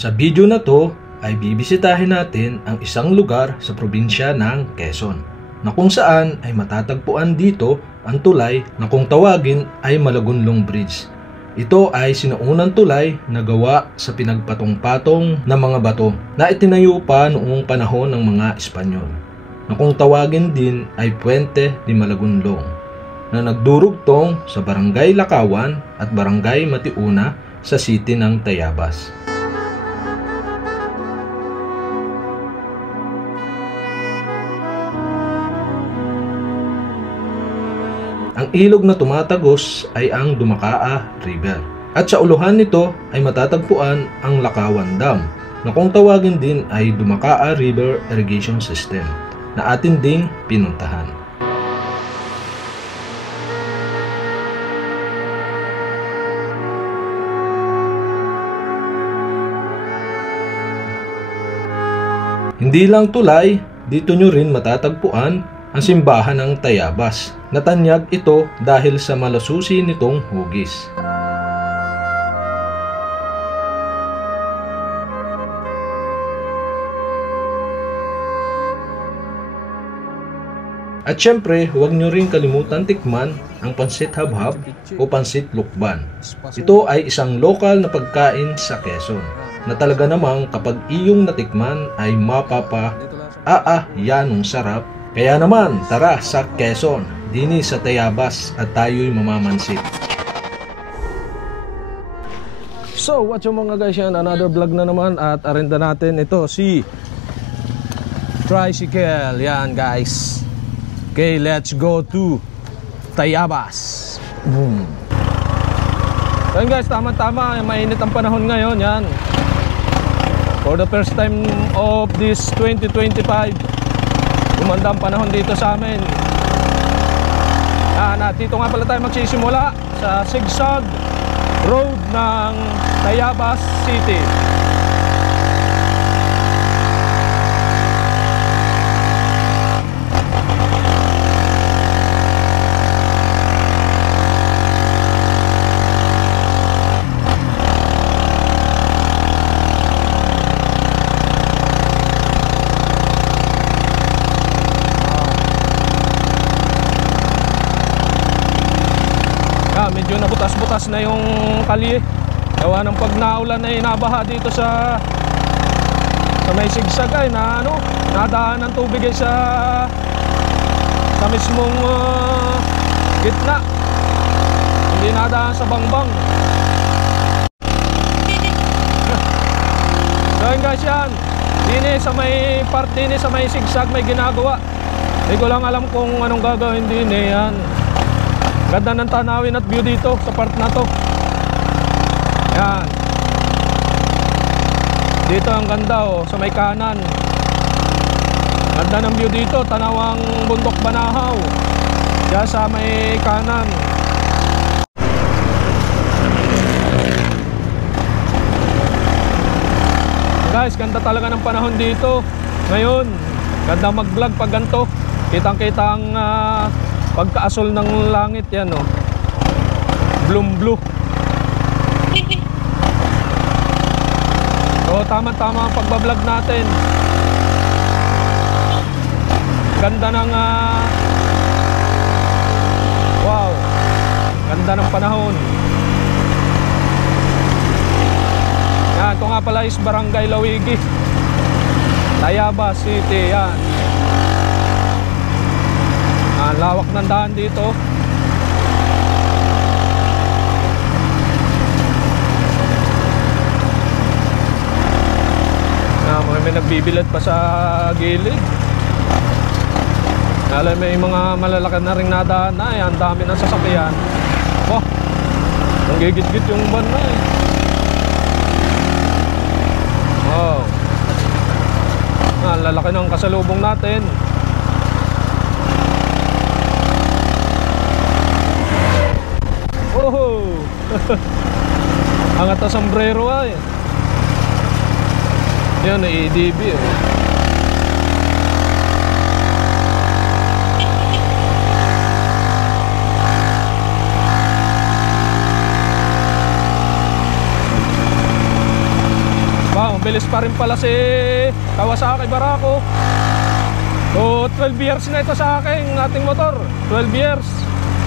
Sa video na to ay bibisitahin natin ang isang lugar sa probinsya ng Quezon na kung saan ay matatagpuan dito ang tulay na kung tawagin ay Malagunlong Bridge. Ito ay sinaunang tulay na gawa sa pinagpatong-patong na mga bato na itinayo pa noong panahon ng mga Espanyol na kung tawagin din ay Puente de Malagunlong na nagdurugtong sa Barangay Lakawan at Barangay Matiuna sa city ng Tayabas. Ang ilog na tumatagos ay ang Dumakaa River. At sa uluhan nito ay matatagpuan ang Lakawan Dam na kung tawagin din ay Dumakaa River Irrigation System na atin ding pinuntahan. Hindi lang tulay, dito nyo rin matatagpuan ang simbahan ng Tayabas. Natanyag ito dahil sa malasusi nitong hugis. At syempre, huwag nyo rin kalimutan tikman ang pansit habhab o pansit lukban. Ito ay isang lokal na pagkain sa Quezon na talaga namang kapag iyong natikman ay yanong sarap. Kaya naman, tara sa Quezon, dini sa Tayabas at tayo'y mamamansit. So, what's up mga guys, yan, another vlog na naman at arenda natin ito si tricycle, yan guys. Okay, let's go to Tayabas. Boom. Yan guys, tama-tama, mainit ang panahon ngayon, yan. For the first time of this 2025, gumanda ang panahon dito sa amin. Dito nga pala tayo magsisimula sa Sigsag Road ng Tayabas City. Medyo nabutas-butas na yung kalye. Gawa ng pag naulan na inabaha dito sa may sigsag ay na nadaan ng tubig ay sa mismong gitna. Hindi nadaan sa bangbang. So yun guys, yan. Dini sa may part dini sa may sigsag may ginagawa. Hindi ko lang alam kung anong gagawin din yan. Ganda ng tanawin at view dito sa part na to. Yan. Dito ang ganda sa may kanan. Ganda ng view dito, tanawang bundok Banahaw. Diyan sa may kanan. Guys, ganda talaga ng panahon dito. Ngayon, ganda mag-vlog pag ganito. Kitang-kita ang pagkaasol ng langit yan, blue. So tama-tama ang pagbablog natin. Ganda ng wow, ganda ng panahon. Yan, ito nga pala is Barangay Lawigi, Tayabas City, yan. Lawak ng daan dito. May nagbibilad pa sa gilid. Alam, may mga malalaki na ring nadaan na. Ang dami ng sasakyan. Oh, nanggigit-git yung van na Oh, lalaki ng kasalubong natin. Angat na sombrero ay. Yan, ADB mabilis pa rin pala si Kawasaki Barako. So 12 years na ito sa akin, ating motor, 12 years.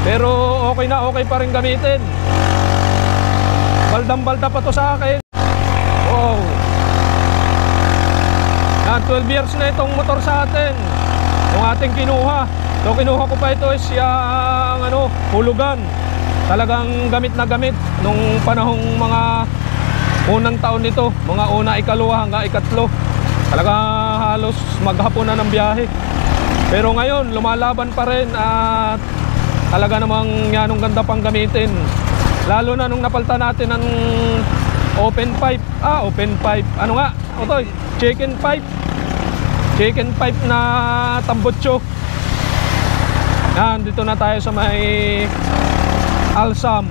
Pero okay na, okay pa rin gamitin. Baldang-balda pa to sa akin. Wow. Yan, 12 years na itong motor sa atin, yung ating kinuha. So kinuha ko pa ito is yung hulugan. Talagang gamit na gamit nung panahong mga unang taon nito, mga una, ikaluwa hanggang ikatlo. Talagang halos maghapon na ng biyahe. Pero ngayon lumalaban pa rin at talaga namang yanong ganda pang gamitin. Lalo na nung napalta natin ng open pipe. Open pipe. Ano nga? Otoy, chicken pipe. Chicken pipe na tambutso. Yan, dito na tayo sa may Alsam.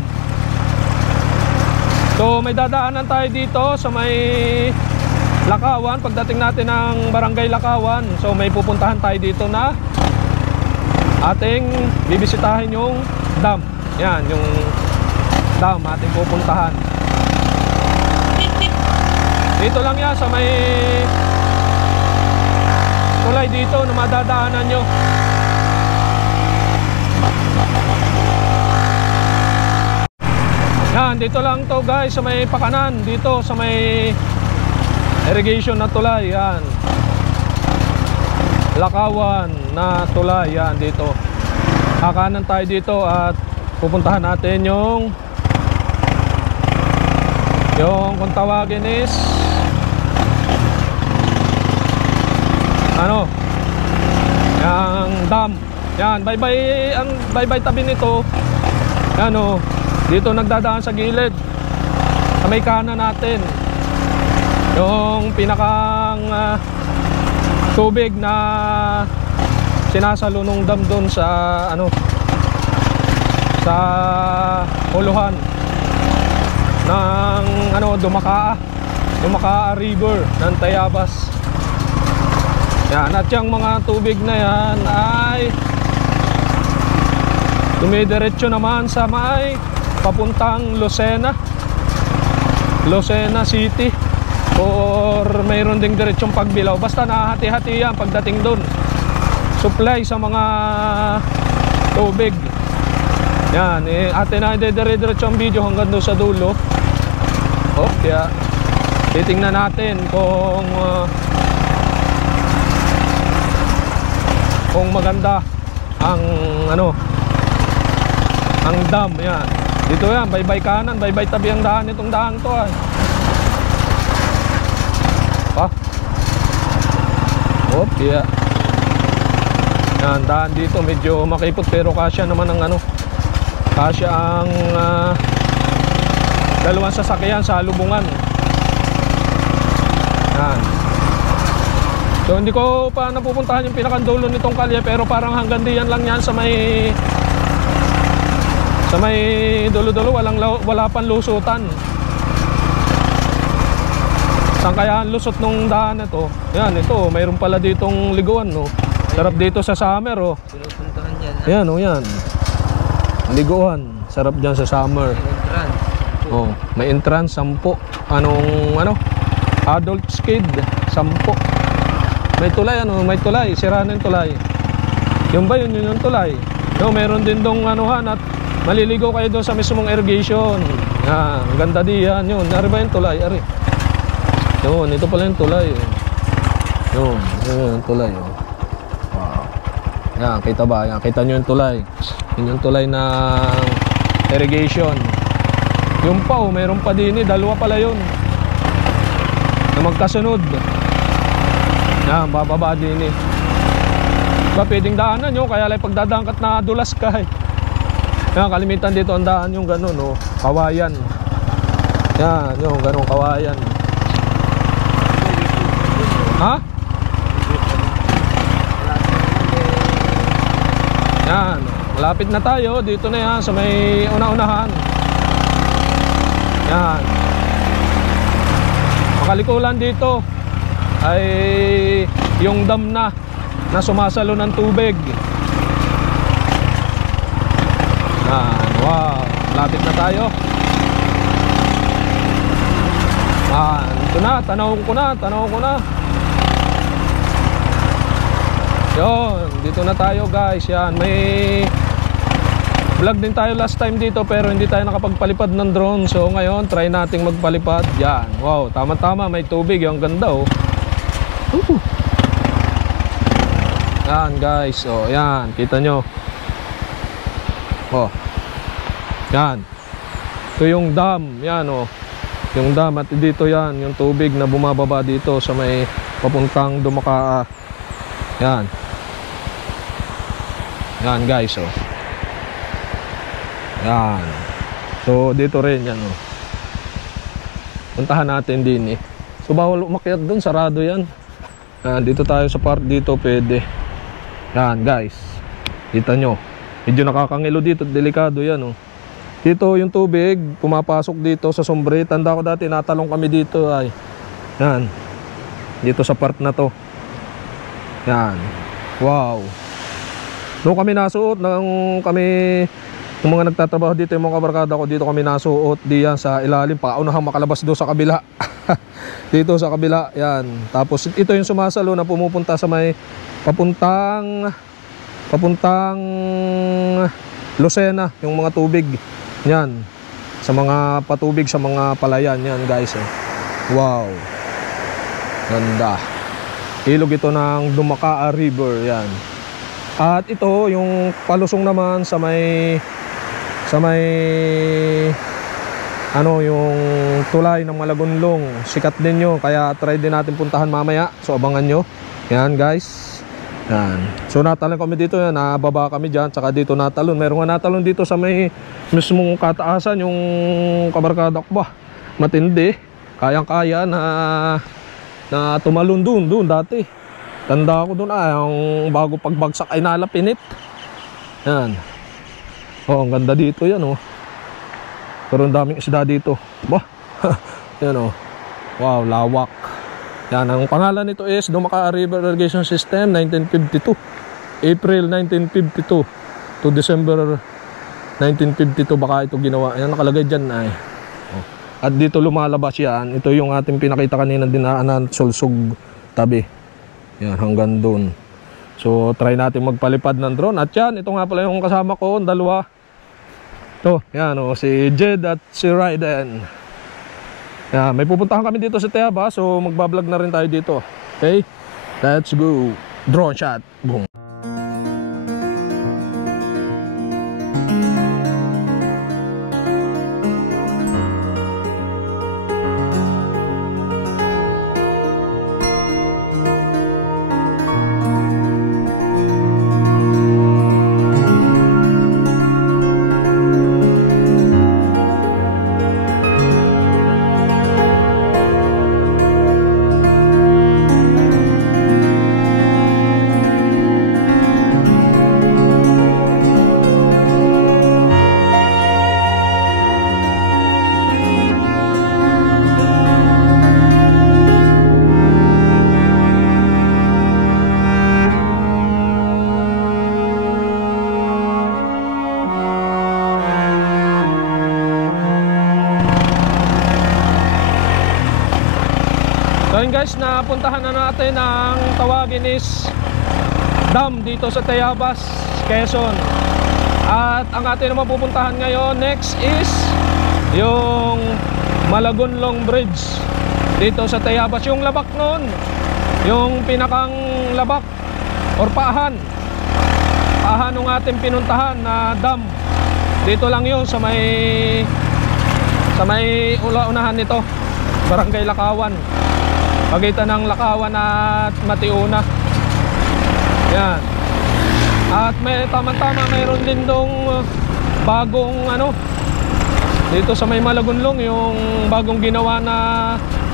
So may dadaanan tayo dito sa may Lakawan. Pagdating natin ng Barangay Lakawan, so may pupuntahan tayo dito na ating bibisitahin yung dam. Yan, yung dam ating pupuntahan. Dito lang yan sa may tulay dito na madadaanan nyo. Yan, dito lang to guys, sa may pakanan, dito sa may irrigation na tulay. Yan, Lakawan na tulay. Yan, dito kakanan tayo dito at pupuntahan natin yung kung tawagin is yung dam. Yan, ang bye-bye tabi nito. Yan dito nagdadaan sa gilid, sa may kanan natin, yung pinakang tubig na sinasalo nung dam doon sa sa huluhan ng Dumakaa River ng Tayabas. Yan, at yung mga tubig na yan ay dumidiretso naman sa may papuntang Lucena City, or mayroon ding diretsong pagbilaw. Basta nahati-hati yan pagdating doon. Supply sa mga tubig. Yan, atin na dire-diretso ang video hanggang doon sa dulo. Kaya titingnan natin kung maganda ang ang dam. Yan, dito yan, bye-bye kanan, bye-bye tabi ang daan. Itong daan to kaya yan, daan dito medyo makipot pero kasya naman ang kasya ang dalawang sasakyan sa lubungan. Yan. So hindi ko pa napupuntahan yung pinakandulo nitong kalye, pero parang hanggang diyan lang yan sa may dulo-dulo, wala pang lusutan. Saan kaya ang lusot nung daan na to? Yan, ito, mayroon pala ditong liguan, Sarap dito sa summer, Pinupuntahan yan. Yan, yan. Liguan, sarap dyan sa summer. May entrance, 10. Adult skid, 10. May tulay, may tulay, sira na yung tulay. Yung ba yun yung tulay? Meron din dong at maliligo kayo doon sa mismong irrigation. Yan, ganda diyan yun. Ari ba yung tulay? Ari. Yun, ito pala yung tulay. Yun yung tulay. Wow. Yan, kita ba? Yan, kita nyo yung tulay. Yun yung tulay ng irrigation. Yung pa, mayroon pa din dalawa pala yun na magkasunod. Yan, bababa din ba pwedeng daanan nyo, kaya lang pagdadangkat na dulas ka Yan, kalimitan dito ang daan yung gano'n, kawayan. Yan, yung gano'ng kawayan. Yan, malapit na tayo. Dito na yan, sa may una-unahan. Yan. Makalikulan dito ay yung dam na sumasalo ng tubig. Yan, wow, malapit na tayo. Ito na, tanaw ko na. Yun, dito na tayo guys. Yan, may vlog din tayo last time dito pero hindi tayo nakapagpalipad ng drone. So ngayon, try nating magpalipad. Yan, wow, tama-tama, may tubig. Ang ganda oh. Yan guys, oh yan, kita nyo. Oh, yan. Ito yung dam, yan oh. Yung dam at dito yan, yung tubig na bumababa dito sa may papuntang Dumakaa. Yan. Yan guys oh. Yan. So dito rin yan oh. Puntahan natin din eh. So bawal umakyat dun, sarado yan. Dito tayo sa part dito pwede. Yan guys. Kita nyo. Medyo nakakangilo dito, delikado yan oh. Dito yung tubig pumapasok dito sa sombre. Tanda ko dati natalong kami dito ay. Yan. Dito sa part na to. Yan. Wow. Doon kami nasuot ng yung mga nagtatrabaho dito, yung mga kabarkada ko dito kami nasuot diyan sa ilalim, paunahang makalabas doon sa kabila. Dito sa kabila, yan. Tapos ito yung sumasalo na pumupunta sa may papuntang Lucena, yung mga tubig. Yan. Sa mga patubig sa mga palayan yan, guys. Eh. Wow. Ganda. Ilog ito ng Dumakaa River, yan. At ito yung palusong naman sa may yung tulay ng Malagonlong. Sikat din yun, kaya try din natin puntahan mamaya. So abangan nyo. Yan guys. Yan. So natalon kami dito, yan, nababa kami dyan, tsaka dito natalon. Meron nga natalon dito sa may mismong kataasan, yung kabarkada ko ba, matindi, kayang-kaya na tumalon doon dati. Tanda ko doon yung bago pagbagsak ay nalapinit. Yan. Oh, ang ganda dito yan oh. Pero ang daming isda dito. Bah. Yan oh. Wow, lawak. Yan, ang pangalan nito is Dumakaa River Irrigation System 1952. April 1952 to December 1952 baka ito ginawa. Yan nakalagay diyan ay. Oh. At dito lumalabas yan. Ito yung ating pinakita kanina dinaanan Sulsug tabi. Yan, hanggang doon. So, try natin magpalipad ng drone. At yan, ito nga pala yung kasama ko, dalawa. Ito, yan o, si Jed at si Raiden. Yan, may pupuntahan kami dito sa Tayabas. So, magbablog na rin tayo dito. Okay? Let's go. Drone shot. Boom. Guys, napuntahan na natin ang tawagin is dam dito sa Tayabas, Quezon. At ang ating naman pupuntahan ngayon next is yung Malagonlong Bridge dito sa Tayabas. Yung labak nun, yung pinakang labak or paahan ng ating pinuntahan na dam. Dito lang yun sa may unahan nito, Barangay Lakawan, pagitan ng Lakawan at Matiuna. Yan. At may tama-tama mayroon din dong bagong dito sa may Malagonlong, yung bagong ginawa na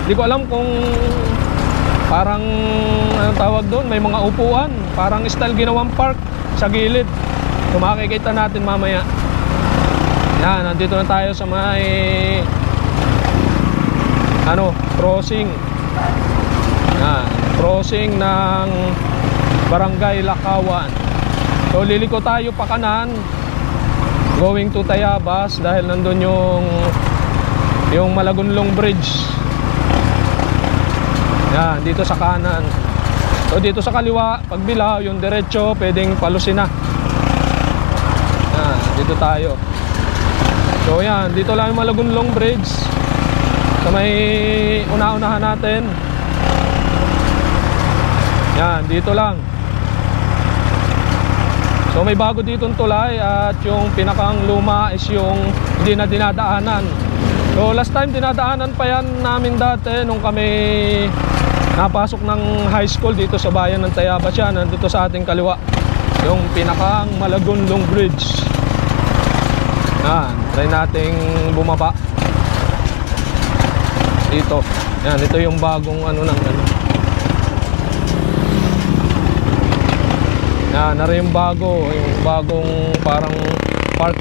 di ko alam kung parang anong tawag doon, may mga upuan, parang style ginawang park sa gilid. So makikita natin mamaya. Yan, nandito na tayo sa may crossing. Yan, crossing ng Barangay Lakawan. So liliko tayo pa kanan going to Tayabas dahil nandun yung Malagonlong Bridge. Yan, dito sa kanan. So dito sa kaliwa, pag Bilao, yung diretso, pwedeng palusin na. Yan, dito tayo. So yan, dito lang yung Malagonlong Bridge. So may una-unahan natin. Yan, dito lang. So may bago ditong tulay at yung pinakang luma is yung hindi na dinadaanan. So last time dinadaanan pa yan namin dati nung kami napasok ng high school dito sa bayan ng Tayabas yan. Nandito sa ating kaliwa yung pinakang Malagonlong Bridge. Yan, try nating bumaba dito. Yan, ito yung bagong ano ng ano. Yan, nari yung bagong parang park,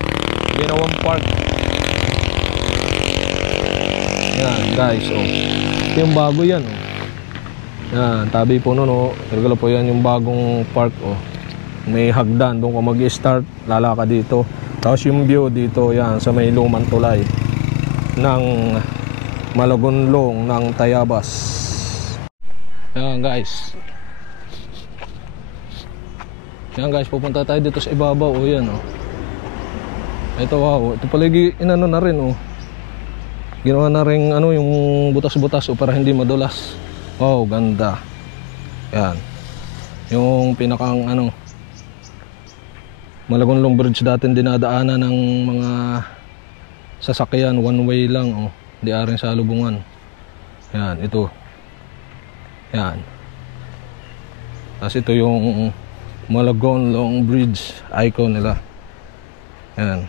ginawang park. Yan guys, oh. Ito yung bago yan, oh. Yan, tabi po nun, oh. Regalo po yan yung bagong park, oh. May hagdan, doon ka mag-start, lalaka dito. Tapos yung view dito, yan, sa may lumang tulay ng Malagonlong ng Tayabas. Yan guys. Yan guys, pupunta tayo dito sa ibabaw, oh, yan, oh. Ito, wow, ito palagi inano na rin, oh. Ginawa na rin ano yung butas-butas, oh, para hindi madulas. Wow, ganda. Yan. Yung pinakang ano Malagonlong Bridge dating dinadaanan ng mga sasakyan, one way lang, oh. Di aring salubungan. Yan, ito. Yan. Tapos ito yung Malagonlong Bridge icon nila. Yan.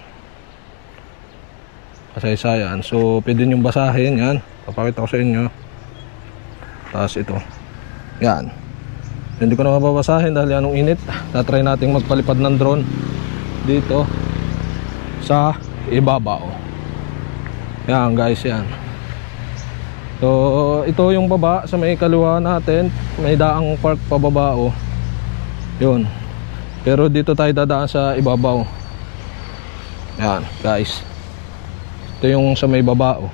Kasaysayan. So pwede nyo basahin. Yan, papakita ko sa inyo. Tapos ito. Yan. Hindi ko na mababasahin dahil anong init. Tatry nating magpalipad ng drone dito sa ibabaw. Yan guys, yan. So ito yung baba sa may kaliwa natin. May daang park pababa, oh. Yun. Pero dito tayo dadaan sa ibabaw. Yan guys. Ito yung sa may baba, oh.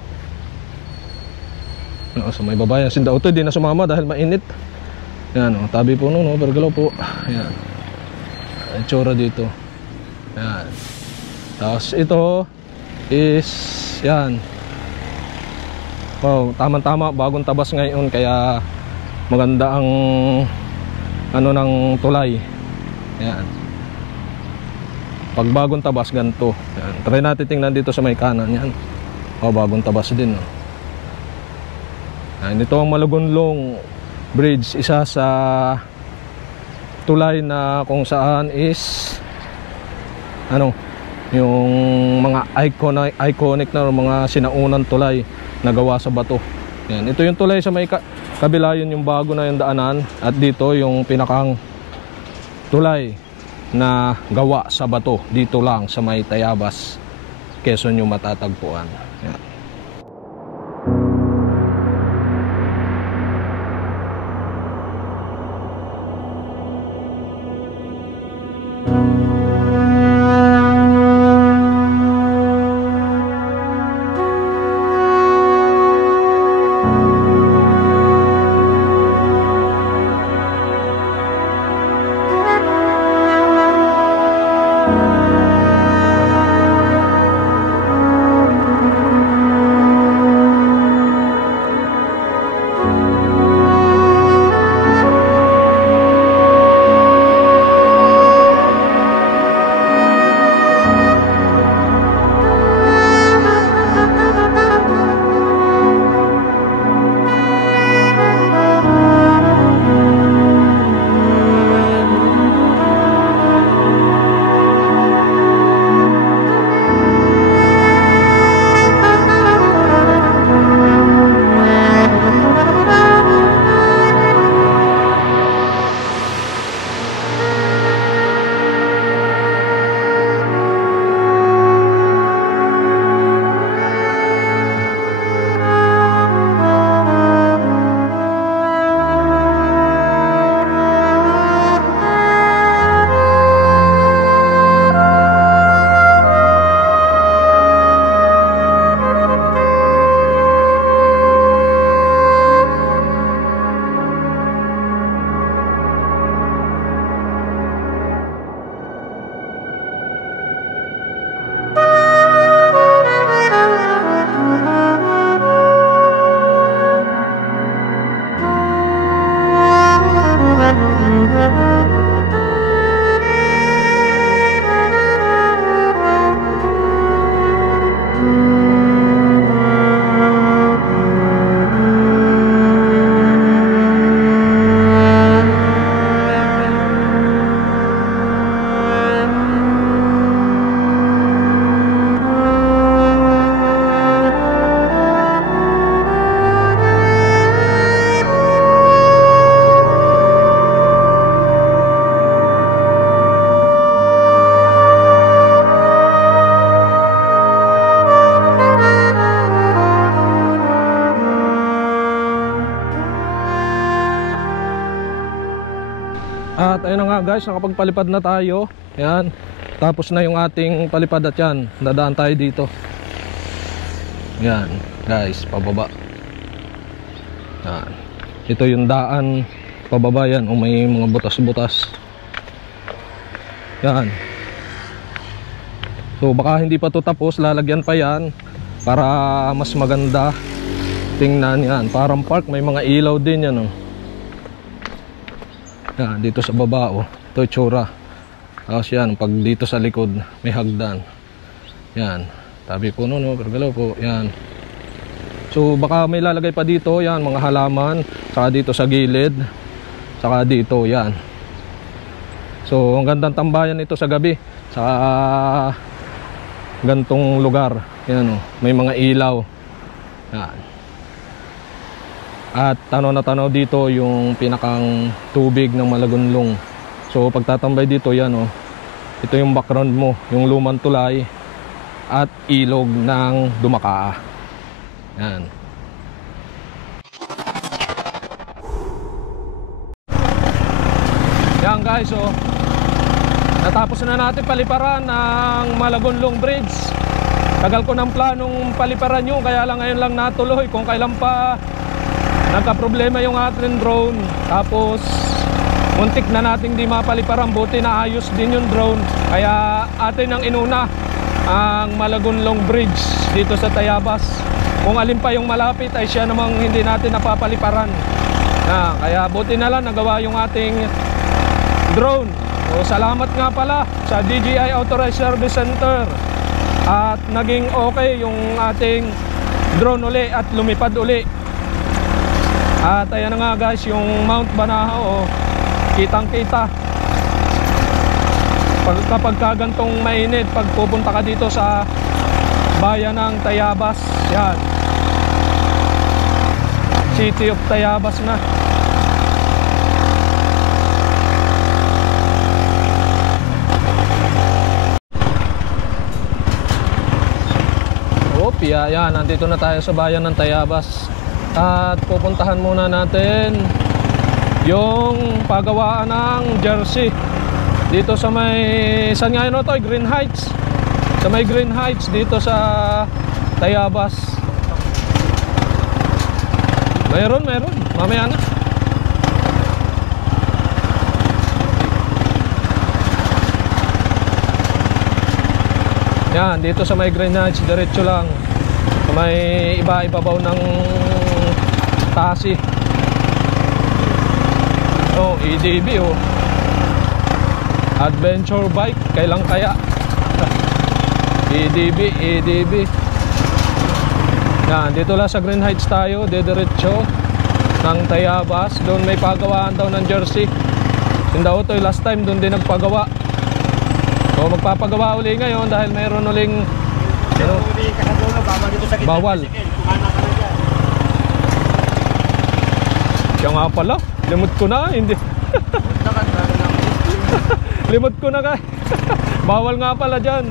Sa may baba yan. Sinda ito, di na sumama dahil mainit. Yan, oh. Tabi po nun, oh. Pergalaw po. Yan. Itsura dito. Yan. Tapos ito is yan. Wow, tama-tama, bagong tabas ngayon kaya maganda ang ano ng tulay. Yan. Pag bagong tabas ganito. Yan. Try natin tingnan dito sa may kanan yan. Oh, bagong tabas din, oh. Yan, ito ang Malagonlong Bridge, isa sa tulay na kung saan is ano, yung mga iconic na mga sinaunang tulay na gawa sa bato. Yan, ito yung tulay sa may kabila, yun yung bago na yung daanan, at dito yung pinakang tulay na gawa sa bato dito lang sa may Tayabas, Quezon yung matatagpuan. Yan. At ayun na nga guys, nakapagpalipad na tayo. Yan. Tapos na yung ating palipad at yan. Dadaan tayo dito. Yan guys, pababa. Yan. Ito yung daan pababa yan. O may mga butas-butas. Yan. So baka hindi pa to tapos, lalagyan pa yan para mas maganda tingnan. Yan, parang park, may mga ilaw din yan, oh. Yan, dito sa baba, oh. Ito itsura. Tapos yan, pag dito sa likod may hagdan. Yan, tabi po no, pergalaw po. Yan. So baka may lalagay pa dito, yan, mga halaman. Saka dito sa gilid. Saka dito, yan. So ang gandang tambayan ito sa gabi sa gantong lugar. Yan, oh. May mga ilaw. Yan. At tanaw na tanaw dito yung pinakang tubig ng Malagonlong. So pagtatambay dito, yan, oh. Ito yung background mo, yung lumang tulay at ilog ng Dumakaa. Yan. Yan guys, oh. Natapos na natin paliparan ng Malagonlong Bridge. Tagal ko ng planong paliparan yun, kaya lang ngayon lang natuloy. Kung kailan pa nagka-problema yung ating drone, tapos muntik na nating di mapaliparan, buti na ayos din yung drone. Kaya atin ang inuna ang Malagonlong Bridge dito sa Tayabas. Kung alin pa yung malapit ay siya namang hindi natin napapaliparan. Kaya buti na lang nagawa yung ating drone. So salamat nga pala sa DJI Authorized Service Center. At naging okay yung ating drone uli at lumipad uli. At ayan na nga guys, yung Mount Banahaw, oh, kitang kita. Kapag kagantong mainit, pag pupunta ka dito sa bayan ng Tayabas, yan, City of Tayabas na. Opya, yan, nandito na tayo sa bayan ng Tayabas. At pupuntahan muna natin yung pagawaan ng jersey dito sa may, saan nga yun ito? Green Heights. Sa may Green Heights dito sa Tayabas. Meron, mamaya na. Yan, dito sa may Green Heights, diretso lang. Sa may ibabaw ng Tasi. Oh, EDB, oh. Adventure bike, kailan kaya? EDB. Yan, dito lang sa Green Heights tayo, diretso ng Tayabas. Doon may pagawaan daw ng jersey. Yung daw ito, last time doon din nagpagawa. So magpapagawa uli ngayon dahil mayroon uling ano, bawal. Siya nga pala, limot ko na, hindi. Limot ko na ka. Bawal nga pala dyan.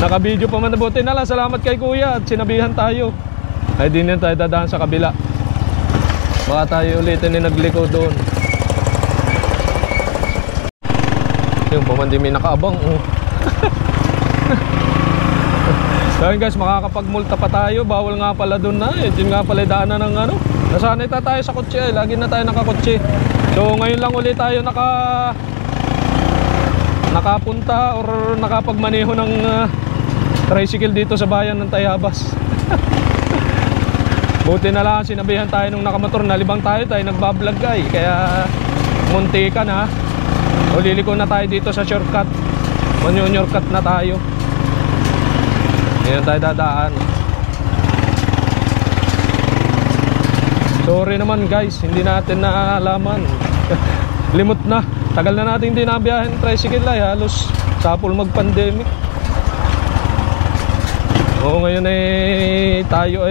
Naka-video pa man, nabuti na lang. Salamat kay kuya at sinabihan tayo. Ay di na tayo dadaan sa kabila. Baka tayo ulitin ni nagliko doon. Yung pamandi may nakaabang, oh. So yun guys, makakapagmulta pa tayo. Bawal nga pala doon na, yun nga pala daanan ng ano. Nasanay tayo sa kotse, lagi na tayo nakakotse. So ngayon lang ulit tayo nakapunta or nakapagmaneho ng tricycle dito sa bayan ng Tayabas. Buti na lang sinabihan tayo nung nakamotor, nalibang tayo nagbablog ay. Kaya munti ka na. O liliko na tayo dito sa shortcut. Shortcut na tayo. Ngayon tayo dadaan. Sorry naman guys, hindi natin naalaman. Limot na. Tagal na natin hindi nabiyahin tricycle ay halos sapol mag-pandemic. Oo, ngayon tayo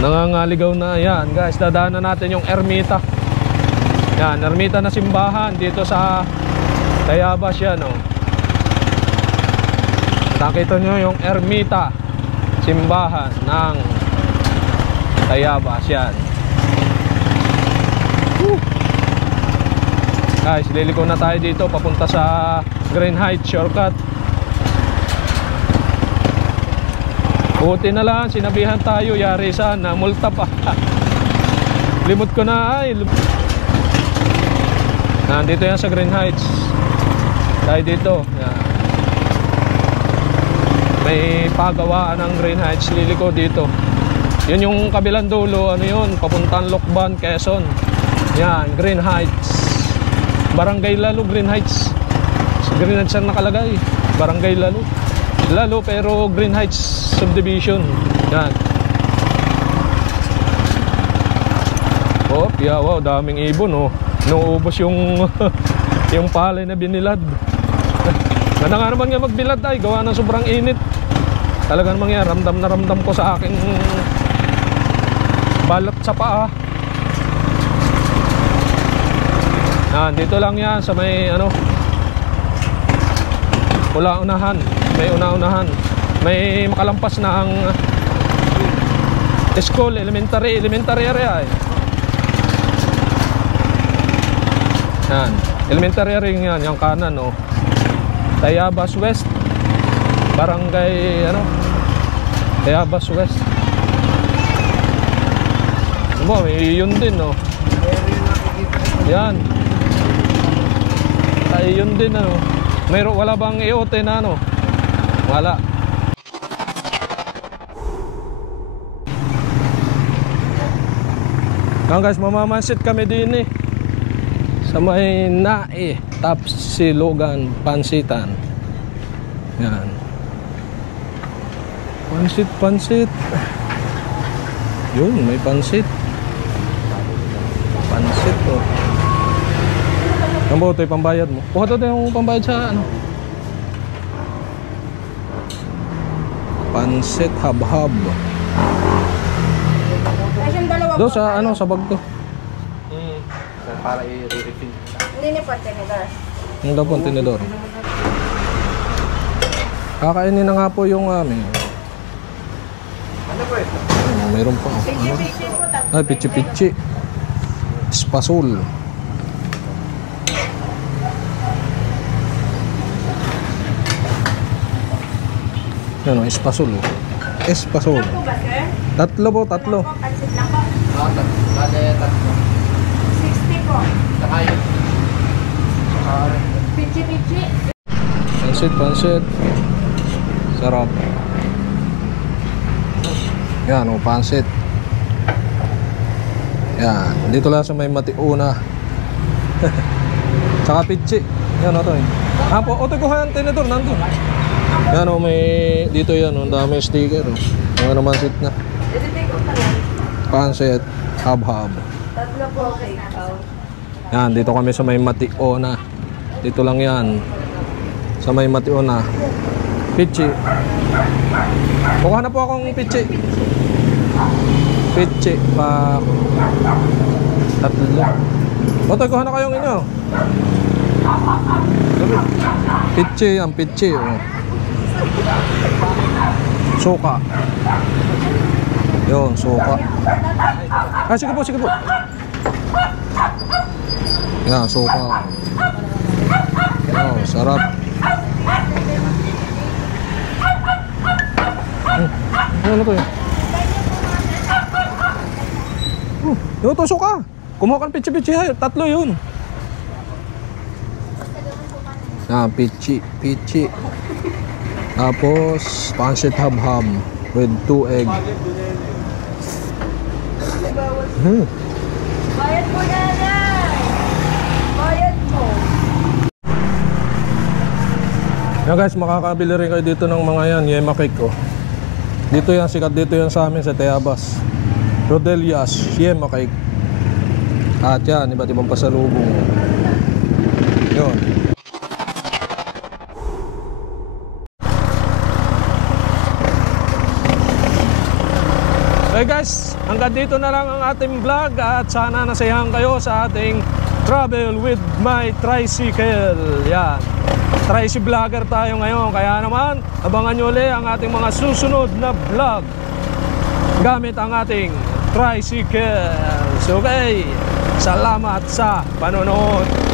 nangangaligaw na. Yan guys, dadaanan natin yung Ermita. Yan, Ermita na simbahan dito sa Tayabas yan, oh. Nakita nyo yung Ermita, simbahan ng Tayabas yan. Guys, liliko na tayo dito papunta sa Green Heights shortcut. Buti na lang, sinabihan tayo, yari sana, multa pa. Limot ko na ay. Nandito yan sa Green Heights. Tayo dito. Yan. May pagawaan ng Green Heights, liliko dito. Yun yung kabilang dulo, ano yun, papuntang Lokban, Quezon. Yan, Green Heights. Barangay Lalo, Green Heights. Green Heights ang nakalagay. Barangay Lalo. Lalo pero Green Heights subdivision. Yan. Oh, yeah, wow, daming ibon oh. Nauubos yung yung palay na binilad. Ganda nga naman nga magbilad ay, gawa ng sobrang init. Talaga naman yan, ramdam na ramdam ko sa aking balat sa paa. Dito lang yan sa may ano, una-unahan. May una-unahan. May makalampas na ang school, elementary area eh. Yan, elementary area yan, yung kanan oh. Tayabas West. Barangay ano? Tayabas West. Ano, may yun din oh. Yan. Yun din ano. Wala bang EOT na ano? Wala. Yan guys, mamamansit kami din eh. Sa may Nae, Tapsilogan, Pansitan. Yan. Pansit. Yun, may pansit. Pansit oh. Ang boto yung pambayad mo. Kuha to yung pambayad sa ano. Pansit hab-hab. Do sa ano, sa bag to. Para i-refill. Hindi na po, tenedor. Ang daw po, tinidor. Kakainin na nga po yung aming. Ano po ito? Mayroon pa. Pichi-pichi po, tatlo. Ay, pichi-pichi. Spasol. Ano, espasol. Espasol. Ano po ba, sir? Tatlo po, tatlo. Ano po, pansit lang po. Bale, tatlo. 60 po. Saka yun. Pichi-pichi. Pansit. Sarap. Yan, o, pansit. Yan, dito lang sa may Matiuna. Saka pichi. Yan, o to eh. Po, o, kuha yung tinidor, nandun. Yan, o, may, dito yan, o, dami sticker, o. Ang naman sit na. Pansit, hab-hab. Tatlo po, okay. Yan, dito kami sa may Matiuna. Dito lang yan. Sa may Matiuna. Pichi. Kuha na po akong pichi. Pichi pa. Tatlo. Otoy, kuha na kayong inyo. Pichi, ang pichi. Oh. Suka. Yun, suka. Ah, sige po, sige po. Yan, suka. Oh, sarap. Ano to yun? Yung to, suka. Kumuha ka ng pichi-pichi. Tatlo yun. Yan, pichi. Tapos, pancit hab-hab with 2 egg. Bayad po, nanay. Bayad po. Yan guys, makakabili rin kayo dito ng mga yan, yema cake ko. Dito yan, sikat dito yan sa amin sa Tayabas. Rodelias, yema cake. At yan, iba't ibang pasalubong. Yun. Okay guys, hanggang dito na lang ang ating vlog at sana nasayahan kayo sa ating travel with my tricycle. Yan. Tricy vlogger tayo ngayon, kaya naman abangan nyo ulit ang ating mga susunod na vlog gamit ang ating tricycle. So okay, Salamat sa panonood.